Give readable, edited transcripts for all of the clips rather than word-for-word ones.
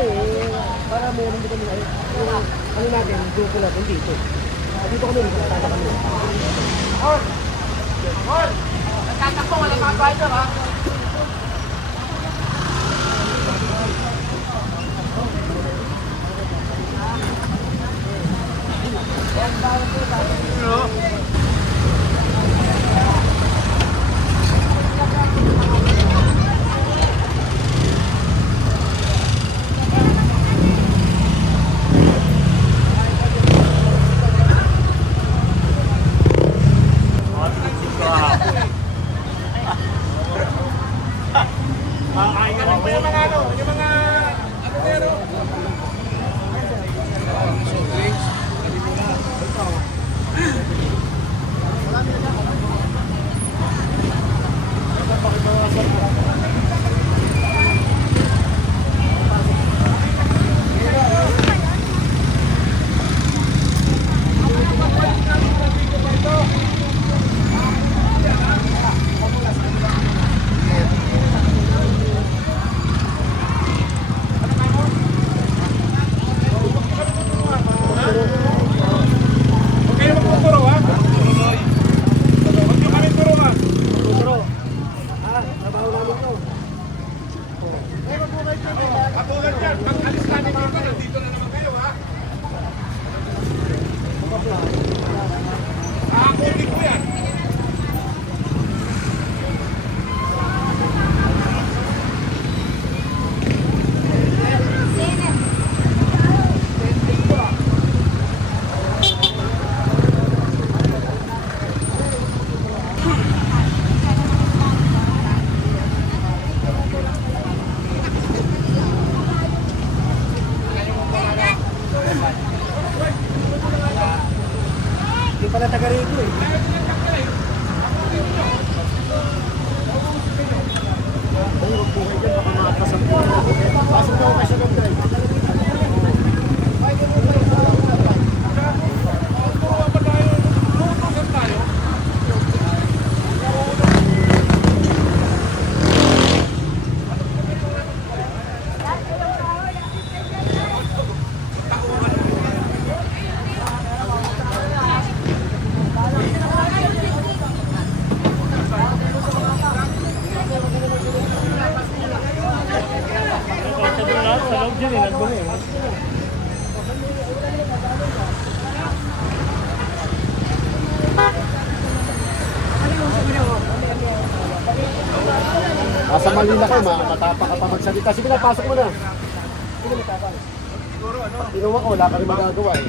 kami para meron din kami ano natin, grupo natin dito. Dito kami, kasama kami. Hon! Hon! Nagtatakbo, wala mga driver ha? Hindi pala taga rito eh. Ay, huwag po kayo dyan, baka makapasok po. Pasok po kayo sa loob drive. Sa loob dyan eh, nandun eh. Nasa Manila kayo, matapa ka pa magsalita. Sige na, pasok mo na. Sige na, tapang. Tinuwa ko, wala ka rin magagawa eh.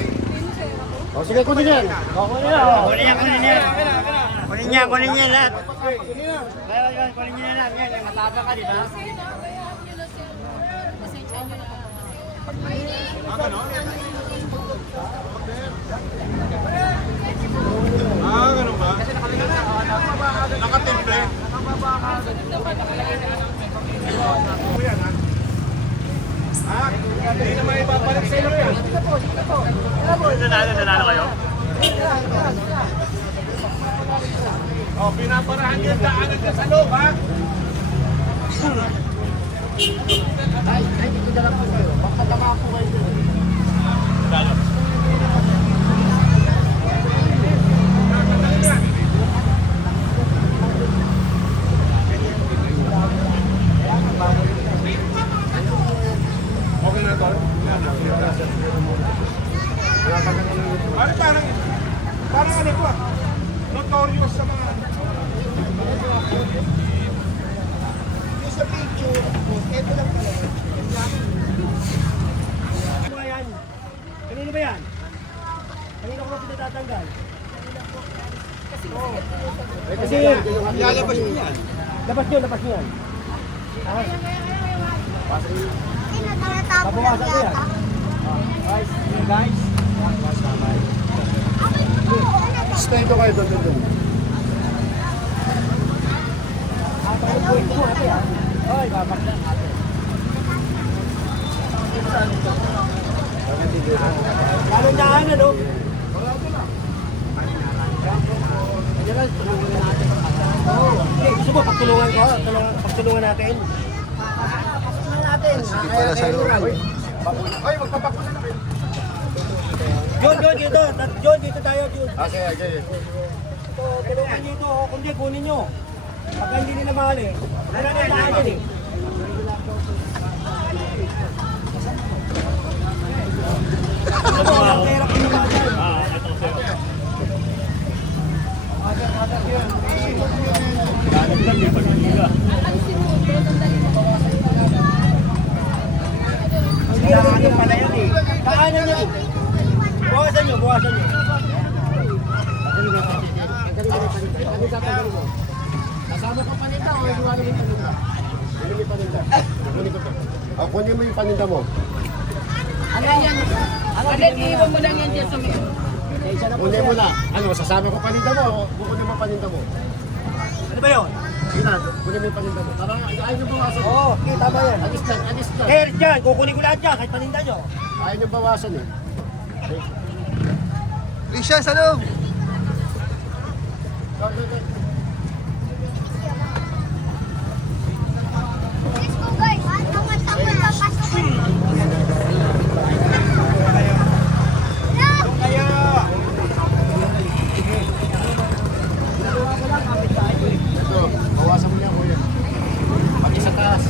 O sige, kunin yan. Kunin yan. Kunin niya lahat. Kunin niya lahat. Yan, matapang ka din ha? Ganun ba? Nakatimple? Hindi naman ibabalik sa inyo yan. Nanalo kayo? Pinaparahan yung daanan ka sa loob, ha? Ay, dito na lang po kayo. Makatama po kayo dito. Lalo. Okay na to? Parang ano po, notorious sa mga... Yung sa picture, ito lang pala. Ano ba yan? Kanino ba yan? Kanino ko ba pinatatanggal? Kasi Ilalabas mo yan. Labas nyo yan. Ah. Babawasan ko yan. Guys. Stay ko kayo doon. Hoy, babakla ate. Lalong daan ano? Gusto mo pagtulungan ko? Pagtulungan natin. Pagtulungan natin. Para sa loob. Ay, magpapakuna na kayo. John, dito. John, dito tayo, John. Sige, sige. Ito, tulungan nyo ito. Kundi, kunin nyo. Pagka hindi nila mahal eh. Wala na yung mahal eh. Ito, ang pera ko naman dyan. Kailangan pala yan eh. Kaanan nyo. Bukasan nyo, bukasan nyo. Kasama ko paninda o iwan yung paninda? Kunin mo yung paninda. Kunin mo yung paninda mo. Ano yan? Alit, iiwan mo lang yan dyan sa may... Kunin mo na. Ano, sasama ko paninda mo o kukunin mo paninda mo? Ano ba yun? Sige na, kunin mo yung paninda mo. Tara, ayaw nyo bawasan. Oo, okay, tama yan. Alis lang, alis lang. Eh, dyan, kukunin ko lahat dyan, kahit paninda nyo. Ayaw nyo bawasan eh. Christian, sa loob! Let's go guys. Tama-tama na pasok. Kaya, Ito, bawasan mo yan kuya. Pati sa taas.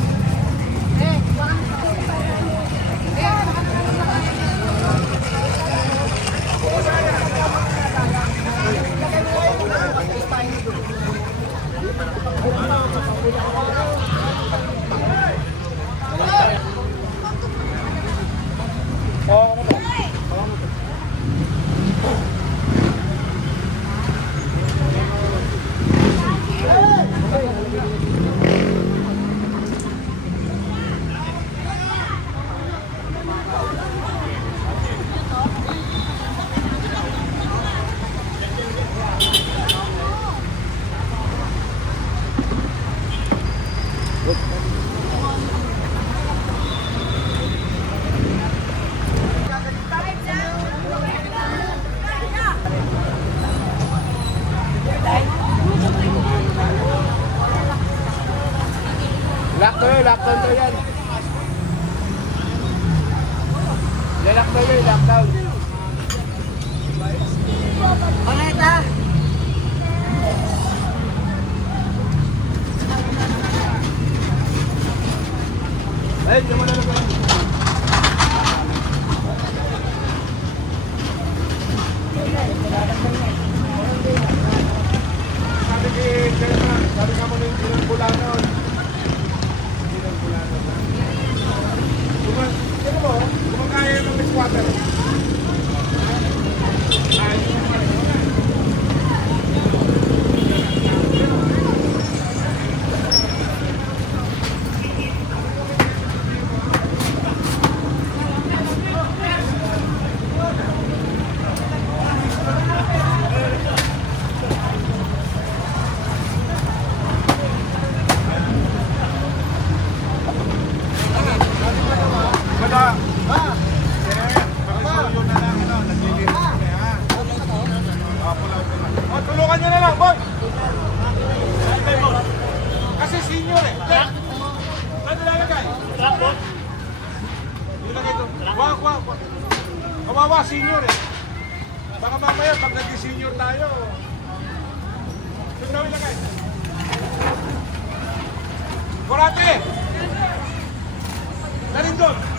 Lockdown to yan. Lockdown yun, lockdown. Pangita! Ay, di mo na naman. Sabi nga mo nung ilang bulan nun. Sino mo? Kumakain ng Miss Water. Bada! Pakisuyo na lang, naglilinis kami, ha? Pula. Tulungan nyo na lang, boy! Kasi senior eh. Ano lalagay? Ilagay ito. Wag. Kawawa, senior eh. Baka mamaya, pag naging senior tayo, sino ilagay? Kurate! Galing doon!